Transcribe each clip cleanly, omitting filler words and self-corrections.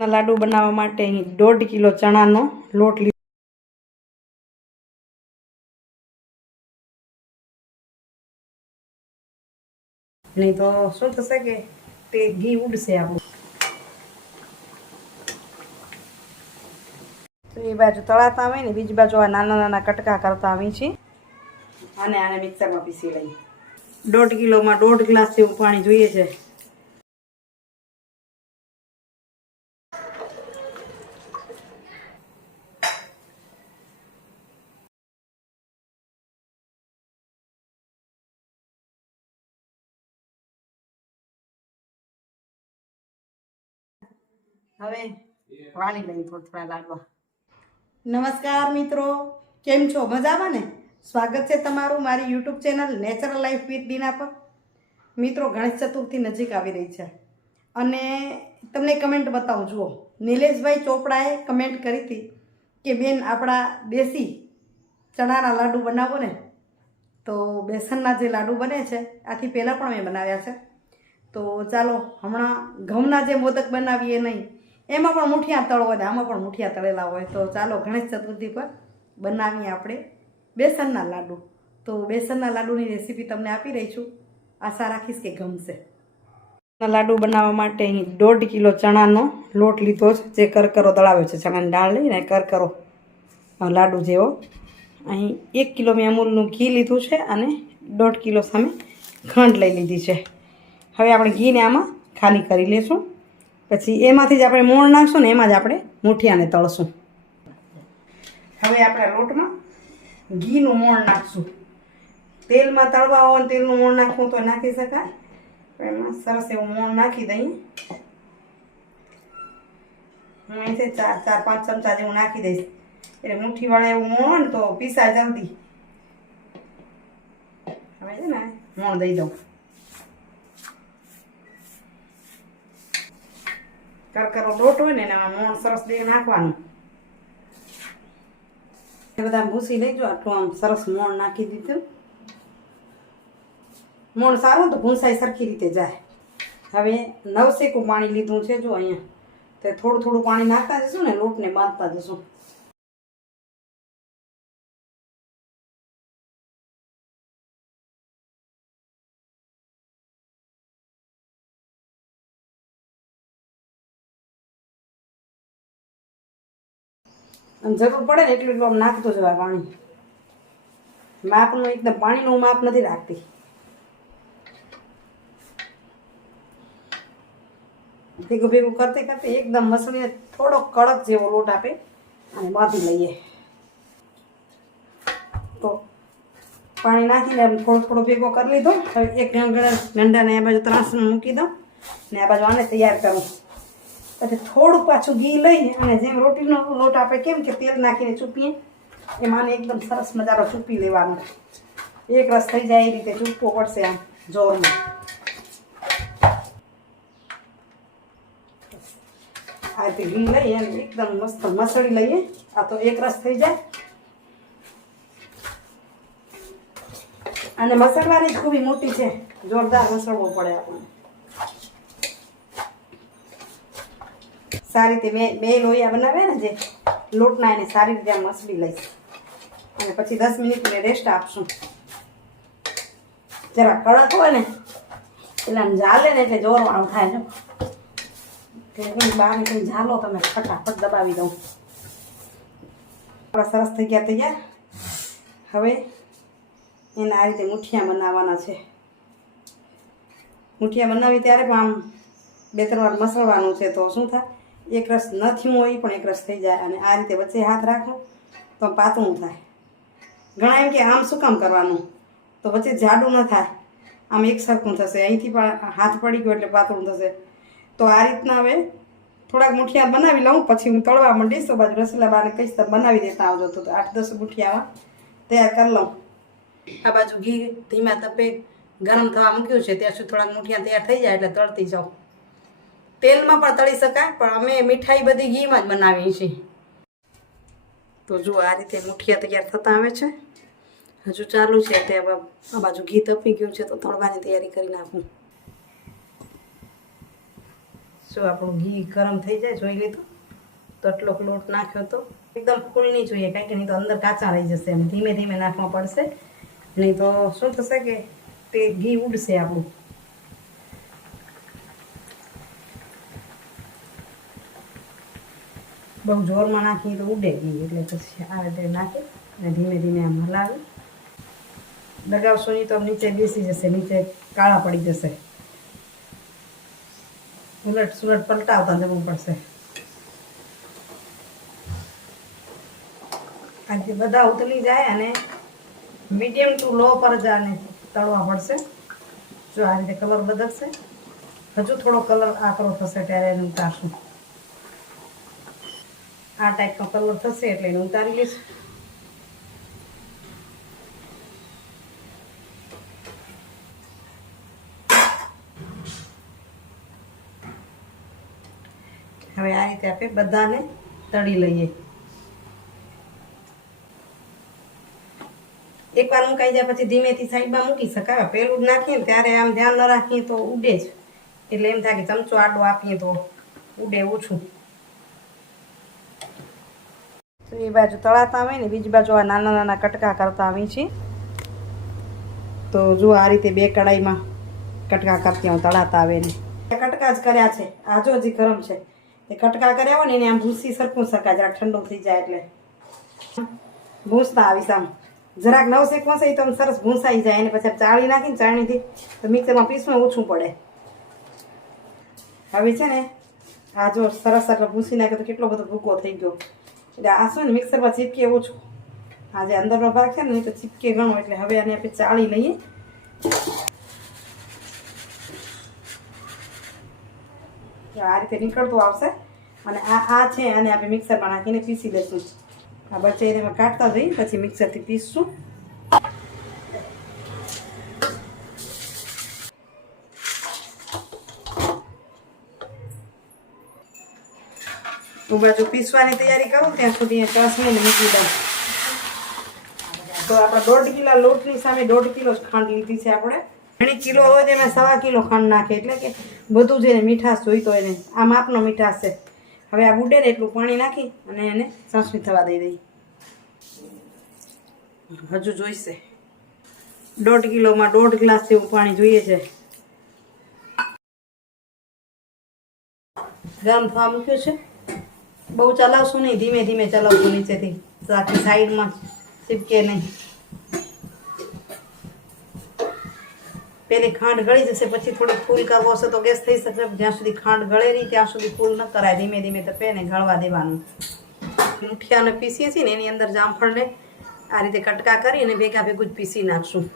લાડુ બનાવવા માટે અહીં 1.5 કિલો ચણાનો લોટ લીધો. નહીં તો શું થશે કે તે ઘી ઉડશે આપણું. તો એ બાજુ તળાતા આવે ને બીજી બાજુ આ નાના નાના કટકા કરતા આવી છે અને આને મિક્સરમાં પીસી લઈએ. 1.5 કિલોમાં 1.5 ગ્લાસ જેવું પાણી જોઈએ છે. હવે વાળી લઈએ થોડા લાડવા. નમસ્કાર મિત્રો, કેમ છો? મજામાં ને? સ્વાગત છે તમારું મારી YouTube channel natural life with Dina પર. મિત્રો, ગણેશ ચતુર્થી નજીક આવી રહી છે અને તમને કમેન્ટ બતાવું. જુઓ, નિલેશભાઈ ચોપડાએ કમેન્ટ કરી હતી કે બેન આપણા દેશી ચણાના લાડુ બનાવો ને. તો બેસનના જે લાડુ બને છે આથી પહેલાં પણ મેં બનાવ્યા છે. તો ચાલો હમણાં ઘઉંના જે મોદક બનાવીએ નહીં, એમાં પણ મુઠિયા તળો હોય ને આમાં પણ મુઠિયા તળેલા હોય. તો ચાલો ગણેશ ચતુર્થી પર બનાવીએ આપણે બેસનના લાડુ. તો બેસનના લાડુની રેસીપી તમને આપી રહી છું. આશા રાખીશ કે ગમશે. લાડુ બનાવવા માટે અહીં 1.5 કિલો ચણાનો લોટ લીધો છે, જે કરકરો દળાવ્યો છે. ચણાની દાળ લઈને કરકરો લાડુ જેવો. અહીં 1 કિલો મેં અમૂલનું ઘી લીધું છે અને 1.5 કિલો સામે ખાંડ લઈ લીધી છે. હવે આપણે ઘીને આમાં ખાલી કરી લઈશું. પછી એમાંથી જ આપણે મોણ નાખશું ને એમાં જ આપણે મુઠિયાને તળશું. હવે આપણે લોટમાં ઘીનું મોણ નાખશું. તેલમાં તળવા હોય ને તેલનું મોણ નાખવું તો નાખી શકાય. એમાં સરસ એવું મોણ નાખી દઈએ. હું અહીંથી 4-5 ચમચા જેવું નાખી દઈશ. એટલે મુઠ્ઠીવાળા એવું મોણ તો પીસાય જલ્દી. હવે છે ને મોણ દઈ દઉં. કરકરો લોટ હોય ને એમાં મોણ સરસ દઈ નાખવાનું. એ બધા ભૂસી લેજો. આટલું આમ સરસ મોણ નાખી દીધું. મોણ સારું તો ભૂંસાઈ સરખી રીતે જાય. હવે નવસેકું પાણી લીધું છે. જો અહીંયા તો થોડું થોડું પાણી નાખતા જશું ને લોટને બાંધતા જશું. અને જરૂર પડે ને એટલું આમ નાખતો જવાય પાણી. માપનું એકદમ પાણીનું માપ નથી રાખતી. ભેગું ભેગું કરતી કરતી એકદમ મસળીને થોડો કડક જેવો લોટ આપે અને બાંધી લઈએ. તો પાણી નાખીને એમ થોડો થોડો ભેગો કરી લીધો. હવે એક ગંડાને આ બાજુ ત્રાસમાં મૂકી દઉં ને આ બાજુ આને તૈયાર કરું. પછી થોડું પાછું ઘી લઈને અને જેમ રોટીનો લોટ આપણે કેમ કે તેલ નાખીને ચૂપીએ એમ આને એકદમ સરસ મજાનો ચૂપી લેવાનો. એક રસ થઈ જાય એ રીતે ચૂપવો પડશે આમ જોરમાં. આ રીતે ઘી લઈએ અને એકદમ મસ્ત મસળી લઈએ. આ તો એક રસ થઈ જાય. અને મસળવાની ખૂબી મોટી છે, જોરદાર મસળવો પડે આપણને. સારી રીતે બે લોહીયા બનાવ્યા ને જે લોટના, એને સારી રીતે આમ મસળી લઈશ અને પછી 10 મિનિટને રેસ્ટ આપશું. જરા કડક હોય ને એટલે આમ ઝાલે ને એટલે જોરવાળું થાય. જો એટલે બહાર કંઈ ઝાલો તમે ફટાફટ દબાવી દઉં. આપણા સરસ થઈ ગયા તૈયાર. હવે એને આ રીતે મુઠિયા બનાવવાના છે. મુઠિયા બનાવી ત્યારે પણ આમ 2-3 વાર મસળવાનું છે. તો શું થાય, એક રસ ન થયું હોય પણ એક રસ થઈ જાય. અને આ રીતે વચ્ચે હાથ રાખો તો પાતળું થાય. ઘણા એમ કે આમ શું કામ કરવાનું, તો વચ્ચે જાડું ન થાય, આમ એક સરખું થશે. અહીંથી પણ હાથ પડી ગયો એટલે પાતળું થશે. તો આ રીતના હવે થોડાક મુઠિયા બનાવી લઉં, પછી હું તળવા માંડીશ. તો બાજુ રસીલા બાને કહીશ તો બનાવી દેતા આવજો. તો 8-10 મુઠિયામાં તૈયાર કરી લઉં. આ બાજુ ઘી ધીમા તપે ગરમ થવા મૂક્યું છે. ત્યાં સુધી થોડાક મુઠિયા તૈયાર થઈ જાય એટલે તળતી જાઉં. તેલમાં પણ તળી શકાય, પણ અમે મીઠાઈ બધી ઘીમાં જ બનાવીએ છીએ. તો જો આ રીતે મુઠિયા તૈયાર થતા આવે છે. હજુ ચાલુ છે. તે આ બાજુ ઘી તપી ગયું છે તો તળવાની તૈયારી કરી નાખું. જો આપણું ઘી ગરમ થઈ જાય જોઈ લીધું તો આટલો લોટ નાખ્યો તો એકદમ ફૂલ નહીં જોઈએ કારણ કે નહીં તો અંદર કાચા રહી જશે એમ ધીમે ધીમે નાખવા પડશે નહીં તો શું થશે કે તે ઘી ઉડશે આપણું બહુ જોરમાં નાખીએ તો ઉડે ઘી એટલે પછી આ રીતે નાખી અને ધીમે ધીમે આમ હલાવી લગાવશો નહીં તો નીચે બેસી જશે નીચે કાળા પડી જશે ઉલટ સુલટ પલટાવતા જવું પડશે આજે બધા ઉતરી જાય અને મીડિયમ ટુ લો પર જ આને તળવા પડશે જો આ રીતે કલર બદલશે હજુ થોડો કલર આકરો થશે ત્યારે એને ઉતારશું આ ટાઈપનો કલર થશે એટલે એને ઉતારી લઈશું હવે આ રીતે આપણે બધાને તળી લઈએ એકવાર મુકાઈ જાય પછી ધીમેથી સાઈડમાં મૂકી શકાય પેલું જ નાખીએ ને ત્યારે આમ ધ્યાન ન રાખીએ તો ઉડે જ એટલે એમ થાય કે ચમચો આડો આપીએ તો ઉડે ઓછું તો એ બાજુ તળાતા હોય ને બીજી બાજુ આ નાના નાના કટકા કરતા આવી છીએ તો જો આ રીતે બે કડાઈમાં કટકા કરતી હું તળાતા આવે ને કટકા જ કર્યા છે આ જો હજી ગરમ છે એ કટકા કર્યા હોય ને એને આમ ભૂસી સરખું શકાય જરાક ઠંડુ થઈ જાય એટલે ભૂસતા આવીશ આમ જરાક નવ શેકવાશે એ તો સરસ ભૂંસાઈ જાય એને પછી ચાળી નાખીને ચાળણીથી તો મિક્સરમાં પીસમાં ઓછું પડે હવે છે ને આ જો સરસ આટલો ભૂસી નાખે તો કેટલો બધો ભૂકો થઈ ગયો એટલે આ શું ને મિક્સરમાં ચીપકે ઓછું આ જે અંદરનો ભાગ છે ને તો ચીપકે ઘણો એટલે હવે આને આપણે ચાળી લઈએ આ રીતે નીકળતું આવશે અને આ છે અને આપણે મિક્સરમાં નાખીને પીસી લઈશું આ બચે એને કાઢતા જઈએ પછી મિક્સરથી પીસશું હું બાજુ પીસવાની તૈયારી કરું ત્યાં સુધી ચાસણીને મૂકી દઉં તો આપણા 1.5 કિલો લોટની સામે 1.5 કિલો જ ખાંડ લીધી છે આપણે ઘણી કિલો હોય તો એમાં 1.25 કિલો ખાંડ નાખે એટલે કે બધું જ એને મીઠાશ જોઈતો એને આ માપનો મીઠાશ છે હવે આ બુડે ને એટલું પાણી નાખી અને એને ચાસણી થવા દઈ દઈ હજુ જોઈશે 1.5 કિલોમાં 1.5 ગ્લાસ જેવું પાણી જોઈએ છે ગરમ થવા મૂક્યું છે બહુ ચલાવશું નહીં ધીમે ધીમે ચલાવશું નીચેથી આખી સાઈડમાં ચીપકે નહીં પેલી ખાંડ ગળી જશે પછી થોડીક ફૂલ કરવો હશે તો ગેસ થઈ શકશે જ્યાં સુધી ખાંડ ગળે નહીં ત્યાં સુધી ફૂલ ન કરાય ધીમે ધીમે તપે ને ગળવા દેવાનું મુઠિયાને પીસીએ છીએ ને એની અંદર જામફળને આ રીતે કટકા કરી અને ભેગા ભેગું જ પીસી નાખશું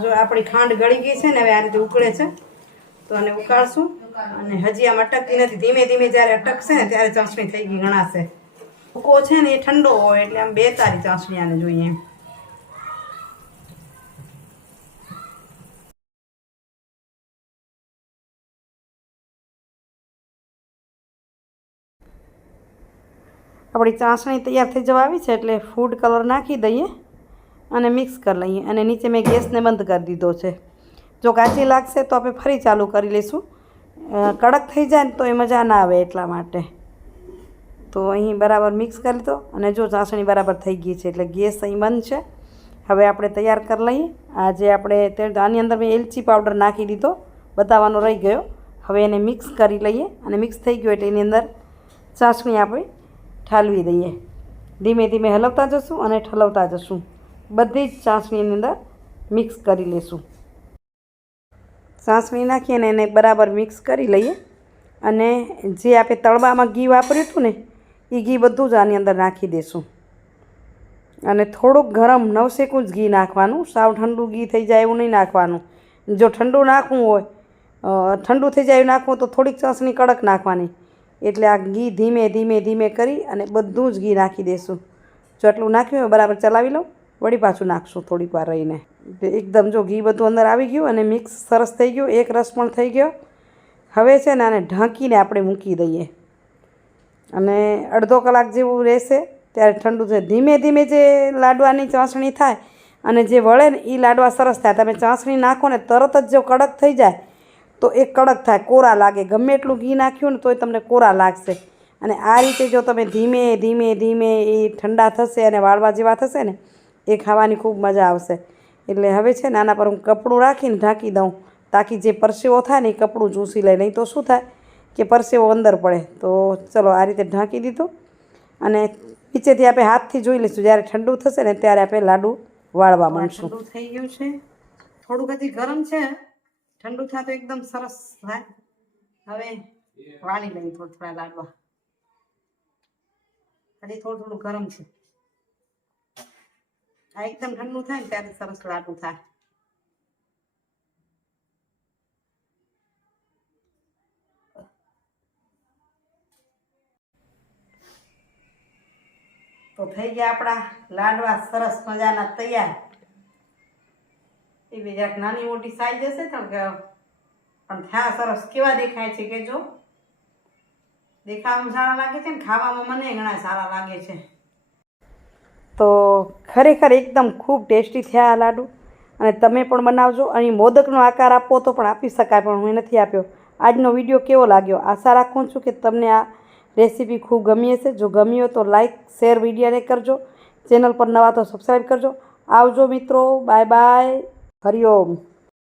જો આપણી ખાંડ ગળી ગઈ છે ને હવે આ રીતે ઉકળે છે તો આને ઉકાળશું અને હજી આમ અટકતી નથી ધીમે ધીમે જ્યારે અટકશે ને ત્યારે ચાસણી થઈ ગઈ ગણાશે ભૂકો છે ને એ ઠંડો હોય એટલે આમ બે તારી ચાસણી આને જોઈએ એમ આપણી ચાસણી તૈયાર થઈ જવા આવી છે એટલે ફૂડ કલર નાખી દઈએ અને મિક્સ કરી લઈએ અને નીચે મેં ગેસને બંધ કરી દીધો છે જો કાચી લાગશે તો આપણે ફરી ચાલુ કરી લઈશું કડક થઈ જાય ને તો એ મજા ના આવે એટલા માટે તો અહીં બરાબર મિક્સ કરી લીધો અને જો ચાસણી બરાબર થઈ ગઈ છે એટલે ગેસ અહીં બંધ છે હવે આપણે તૈયાર કરી લઈએ આ જે આપણે આની અંદર મેં એલચી પાવડર નાખી દીધો બતાવવાનો રહી ગયો હવે એને મિક્સ કરી લઈએ અને મિક્સ થઈ ગયો એટલે એની અંદર ચાસણી આપણે ઠાલવી દઈએ ધીમે ધીમે હલવતા જશું અને ઠલવતા જશું બધી જ ચાસણીની અંદર મિક્સ કરી લઈશું ચાસણી નાખી અને એને બરાબર મિક્સ કરી લઈએ અને જે આપણે તળવામાં ઘી વાપર્યું હતું ને એ ઘી બધું જ આની અંદર નાખી દઈશું અને થોડુંક ગરમ નવશેકું જ ઘી નાખવાનું સાવ ઠંડુ ઘી થઈ જાય એવું નહીં નાખવાનું જો ઠંડુ નાખવું હોય ઠંડુ થઈ જાય એવું નાખવું તો થોડીક ચાસણી કડક નાખવાની એટલે આ ઘી ધીમે ધીમે ધીમે કરી અને બધું જ ઘી નાખી દઈશું જો આટલું નાખ્યું હોય બરાબર ચલાવી લઉં વળી પાછું નાખશું થોડીક વાર રહીને એકદમ જો ઘી બધું અંદર આવી ગયું અને મિક્સ સરસ થઈ ગયું એક રસ પણ થઈ ગયો હવે છે ને આને ઢાંકીને આપણે મૂકી દઈએ અને અડધો કલાક જેવું રહેશે ત્યારે ઠંડુ છે ધીમે ધીમે જે લાડવાની ચાસણી થાય અને જે વળે ને એ લાડવા સરસ થાય તમે ચાસણી નાખો ને તરત જ જો કડક થઈ જાય તો એ કડક થાય, કોરા લાગે. ગમે એટલું ઘી નાખ્યું ને તોય તમને કોરા લાગશે. અને આ રીતે જો તમે ધીમે ધીમે ધીમે એ ઠંડા થશે અને વાળવા જેવા થશે ને એ ખાવાની ખૂબ મજા આવશે. એટલે હવે છે ને આના પર હું કપડું રાખીને ઢાંકી દઉં, તાકી જે પરસેવો થાય ને એ કપડું ચૂસી લે. નહીં તો શું થાય કે પરસેવો અંદર પડે. તો ચલો આ રીતે ઢાંકી દીધું અને નીચેથી આપણે હાથથી જોઈ લઈશું. જ્યારે ઠંડુ થશે ને ત્યારે આપણે લાડુ વાળવા માંડશું. ઠંડુ થઈ ગયું છે, થોડુંક હજી ગરમ છે. ઠંડુ થાય તો એકદમ સરસ થાય. હવે વાળી લઈએ થોડા લાડવા. હજી થોડું થોડું ગરમ છે. આ એકદમ ઠંડુ થાય ને ત્યારે સરસ લાડુ થાય. તો થઈ ગયા આપણા લાડવા સરસ મજાના તૈયાર. એ જરાક નાની મોટી સાઈઝ હશે પણ થયા સરસ. કેવા દેખાય છે કે જો દેખાવામાં સારા લાગે છે ને ખાવામાં મને ઘણા સારા લાગે છે. તો ખરેખર એકદમ ખૂબ ટેસ્ટી થયા આ લાડુ. અને તમે પણ બનાવજો. અહીં મોદકનો આકાર આપવો તો પણ આપી શકાય, પણ હું નથી આપ્યો. આજનો વિડીયો કેવો લાગ્યો? આશા રાખું છું કે તમને આ રેસીપી ખૂબ ગમી હશે. જો ગમી હોય તો લાઈક શેર વિડીયોને કરજો. ચેનલ પર નવા તો સબસ્ક્રાઈબ કરજો. આવજો મિત્રો, બાય બાય, હરિઓમ.